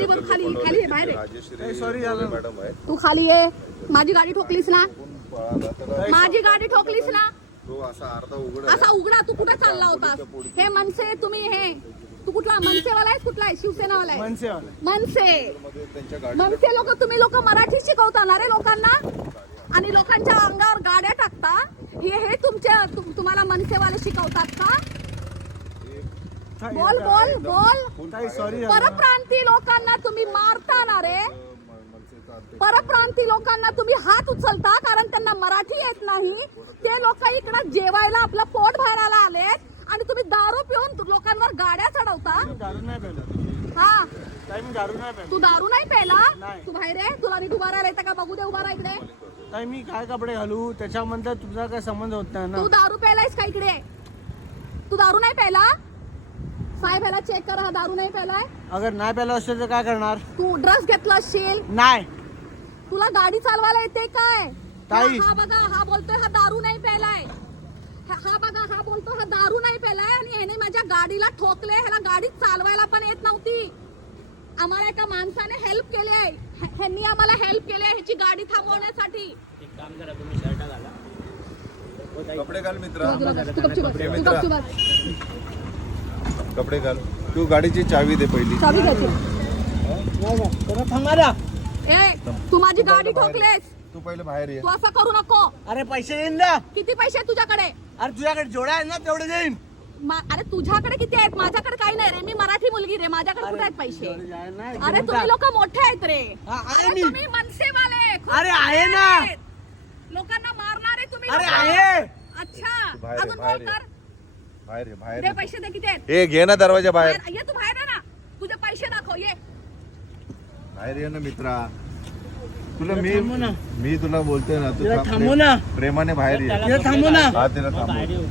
खाली बघ, खाली खाली आहे, बाहेर आहे. राजेश्री सॉरी झालं मॅडम आहे. तू खाली ये. माझी गाडी ठोकलीस ना, माझी गाडी ठोकलीस ना. तो असा अर्धा उघड असा उघडा. तू कुठे चालला होतास? हे मनसे तुम्ही हे तू कुठला मनसेवाला आहेस? कुठला आहे? शिवसेनावाला आहे? मनसेवाला. मनसे मध्ये त्यांच्या गाडी मनसे लोक तुम्ही लोक मराठी शिकवता ना रे लोकांना आणि लोकांच्या अंगावर गाड्या टाकता. हे तुमच्या तुम्हाला मनसेवाले शिकवतात का? बोल बोल बोल. ताई सॉरी परप्रांती लोकांना तुम्ही मारता ना रे. परप्रांती लोकांना तुम्ही हात उचलता कारण त्यांना मराठी येत नाही. ते लोक इकडे जेवायला आपलं पोट भरायला आलेत आणि तुम्ही दारू पिऊन लोकांवर गाड्या चढवता. दारू नाही प्यायला. हा ताई मी दारू नाही प्यायला. तू दारू नाही प्यायला. नाही. तू बाहेर आहे. तुला नीट उभा राहायला येतं का? बघू दे उभा राहा इकडे. ताई मी काय कपडे घालू त्याच्यामध्ये तुझा काय संबंध होत नाही ना. तू दारू प्यायलायस का इकडे? तू दारू नाही प्यायला? साहेब ह्याला चेक करा, हा दारू नाही प्यायलाय. अगर नाही प्यायला असेल तर काय करणार? तू ड्रग्स घेतला असशील. नाही तुला गाडी चालवायला येते काय? ताई. हा बघा, हा बोलतोय हा दारू नाही प्यायलाय. हा बघा, हा बोलतो हा दारू नाही प्यायलाय आणि ह्याने माझ्या गाडीला ठोकले. ह्याला गाडी चालवायला पण येत नव्हती. आम्हाला एका माणसाने हेल्प केली आहे. ह्यांनी आम्हाला हेल्प केली आहे ह्याची गाडी थांबवण्यासाठी. एक काम करा, तुम्ही शर्ट घाला. कपडे घाल मित्रा. तू गपचूप बस. तू गपचूप बस. कपडे घाल. तू गाडीची चावी दे पहिली. चावी घ्यायची. थांबा ना. ए तू माझी गाडी ठोकलेस. तू पहिले बाहेर ये. तू असं करू नको. अरे पैसे देईन ना. किती पैसे आहेत तुझ्याकडे? अरे तुझ्याकडे जेवढा आहे ना तेवढे देईन. अरे तुझ्याकडे किती आहेत? माझ्याकडे काही नाही रे. मी मराठी मुलगी रे. माझ्याकडे कुठे आहेत पैसे? जेवढे आहे ना, अरे घेऊन तुम्ही टाक. लोक मोठे आहेत रे. हा, आहे अरे मी. तुम्ही मनसेवाले. खूप अरे आहे मोठे ना. आहेत. लोकांना मारणारे तुम्ही अरे लोकं. आहे. अच्छा बाहेर ये, अजून बाहेर बोल ये. कर. बाहेर ये, बाहेर दे ये. पैसे दे. किती आहेत? ए घे ना दरवाजा बाहेर. ये तू बाहेर आहे ना. तुझे पैसे दाखव. ये बाहेर ये ना मित्रा. तुला थांबू ना. मी तुला बोलतोय ना, तू तिला थांबू ना. प्रेमाने बाहेर ये. तिला थांबू ना. हा तिला मग थांबव. बाहेर येऊ.